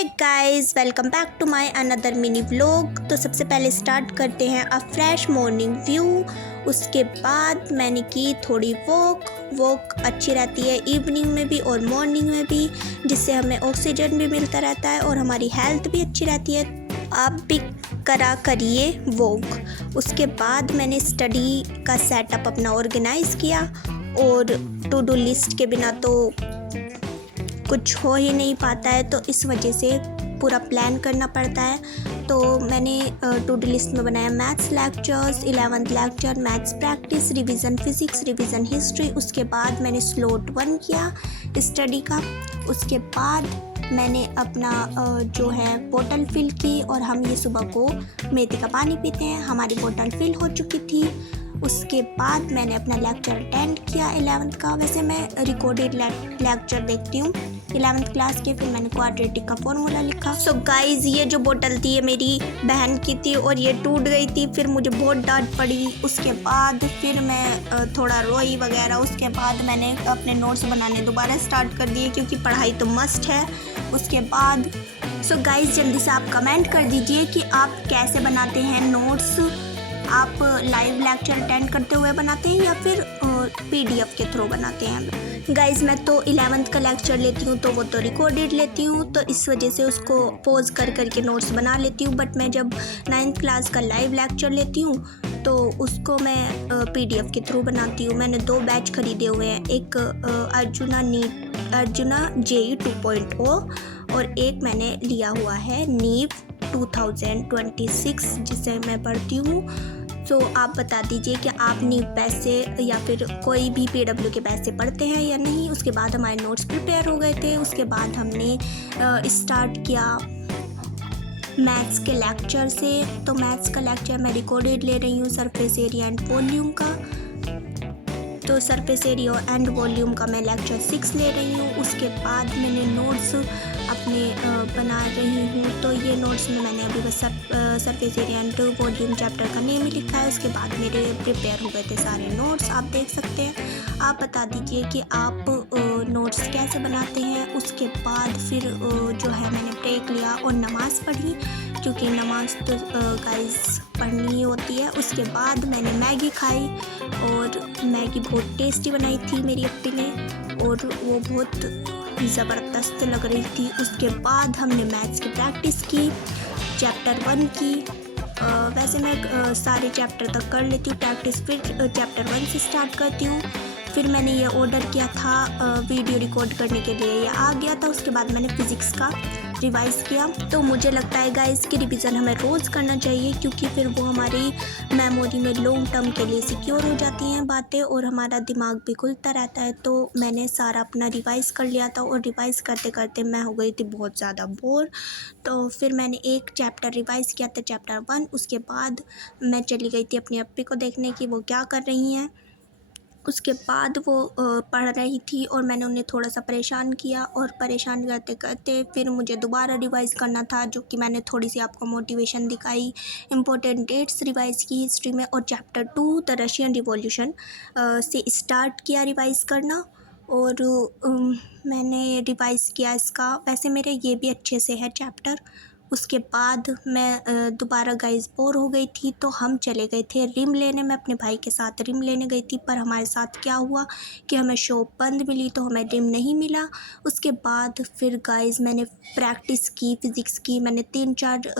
Hey guys, welcome back to my another mini vlog. तो सबसे पहले स्टार्ट करते हैं अ फ्रेश मॉर्निंग व्यू। उसके बाद मैंने की थोड़ी वॉक अच्छी रहती है इवनिंग में भी और मॉर्निंग में भी, जिससे हमें ऑक्सीजन भी मिलता रहता है और हमारी हेल्थ भी अच्छी रहती है। आप भी करिए वॉक। उसके बाद मैंने स्टडी का सेटअप अपना ऑर्गेनाइज़ किया, और टू डू लिस्ट के बिना तो कुछ हो ही नहीं पाता है, तो इस वजह से पूरा प्लान करना पड़ता है। तो मैंने टू डू लिस्ट में बनाया maths lectures, 11th lecture, maths practice, revision physics, revision history. उसके बाद मैंने स्लॉट 1 किया स्टडी का। उसके बाद मैंने अपना जो है बोतल फिल की, और हम ये सुबह को मेथी का पानी पीते हैं। हमारी बोतल फिल हो चुकी थी। उसके बाद मैंने अपना लेक्चर अटेंड किया 11th का। वैसे मैं रिकॉर्डेड लेक्चर देखती हूँ 11th क्लास के। फिर मैंने क्वाड्रेटिक का फॉर्मूला लिखा। सो गाइज, ये जो बोतल थी ये मेरी बहन की थी और ये टूट गई थी। फिर मुझे बहुत डांट पड़ी। उसके बाद फिर मैं थोड़ा रोई वगैरह। उसके बाद मैंने अपने नोट्स बनाने दोबारा स्टार्ट कर दिए, क्योंकि पढ़ाई तो मस्ट है। उसके बाद सो गाइज, जल्दी से आप कमेंट कर दीजिए कि आप कैसे बनाते हैं नोट्स। आप लाइव लेक्चर अटेंड करते हुए बनाते हैं या फिर PDF के थ्रू बनाते हैं। गाइज, मैं तो 11th का लेक्चर लेती हूँ तो वो तो रिकॉर्डेड लेती हूँ, तो इस वजह से उसको पॉज कर करके नोट्स बना लेती हूँ। बट मैं जब 9th क्लास का लाइव लेक्चर लेती हूँ तो उसको मैं PDF के थ्रू बनाती हूँ। मैंने 2 बैच खरीदे हुए हैं, एक अर्जुना JEE 2.0 और एक मैंने लिया हुआ है नीव 2026, जिसे मैं पढ़ती हूँ। तो आप बता दीजिए कि आप नीव पैसे या फिर कोई भी PW के पैसे पढ़ते हैं या नहीं। उसके बाद हमारे नोट्स प्रिपेयर हो गए थे। उसके बाद हमने स्टार्ट किया मैथ्स के लेक्चर से। तो मैथ्स का लेक्चर मैं रिकॉर्डेड ले रही हूँ सरफेस एरिया एंड वॉल्यूम का। तो सरफेस एरिया एंड वॉल्यूम का मैं लेक्चर 6 ले रही हूँ। उसके बाद मैंने नोट्स अपने बना रही हूँ। तो ये नोट्स में मैंने अभी बस surface area and volume chapter का नेम ही लिखा है। उसके बाद मेरे प्रिपेयर हो गए थे सारे नोट्स, आप देख सकते हैं। आप बता दीजिए कि आप नोट्स कैसे बनाते हैं। उसके बाद फिर जो है मैंने ब्रेक लिया और नमाज़ पढ़ी, क्योंकि नमाज तो गाइस पढ़नी ही होती है। उसके बाद मैंने मैगी खाई, और मैगी बहुत टेस्टी बनाई थी मेरी अप्पी ने, और वो बहुत ज़बरदस्त लग रही थी। उसके बाद हमने मैथ्स की प्रैक्टिस की, चैप्टर 1 की। वैसे मैं सारे चैप्टर तक कर लेती हूँ प्रैक्टिस, फिर चैप्टर 1 से स्टार्ट करती हूँ। फिर मैंने ये ऑर्डर किया था वीडियो रिकॉर्ड करने के लिए, ये आ गया था। उसके बाद मैंने फ़िज़िक्स का रिवाइज़ किया। तो मुझे लगता है गाइस कि रिवीजन हमें रोज़ करना चाहिए, क्योंकि फिर वो हमारी मेमोरी में लॉन्ग टर्म के लिए सिक्योर हो जाती हैं बातें, और हमारा दिमाग भी खुलता रहता है। तो मैंने सारा अपना रिवाइज़ कर लिया था, और रिवाइज़ करते करते मैं हो गई थी बहुत ज़्यादा बोर। तो फिर मैंने एक चैप्टर रिवाइज़ किया था, चैप्टर 1। उसके बाद मैं चली गई थी अपनी अप्पी को देखने कि वो क्या कर रही हैं। उसके बाद वो पढ़ रही थी और मैंने उन्हें थोड़ा सा परेशान किया, और परेशान करते करते फिर मुझे दोबारा रिवाइज़ करना था, जो कि मैंने थोड़ी सी आपको मोटिवेशन दिखाई, इम्पोर्टेंट डेट्स रिवाइज़ की हिस्ट्री में, और चैप्टर 2 द रशियन रिवॉल्यूशन से स्टार्ट किया रिवाइज़ करना। और मैंने रिवाइज़ किया इसका। वैसे मेरे ये भी अच्छे से है चैप्टर। उसके बाद मैं दोबारा गाइस बोर हो गई थी, तो हम चले गए थे रिम लेने। मैं अपने भाई के साथ रिम लेने गई थी, पर हमारे साथ क्या हुआ कि हमें शॉप बंद मिली, तो हमें रिम नहीं मिला। उसके बाद फिर गाइस मैंने प्रैक्टिस की फ़िज़िक्स की। मैंने 3-4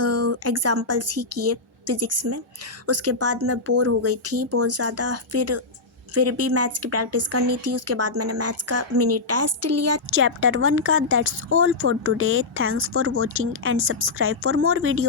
एग्ज़ाम्पल्स ही किए फ़िज़िक्स में। उसके बाद मैं बोर हो गई थी बहुत ज़्यादा। फिर भी मैथ्स की प्रैक्टिस करनी थी। उसके बाद मैंने मैथ्स का मिनी टेस्ट लिया चैप्टर 1 का। That's all for today. Thanks for watching and subscribe for more video.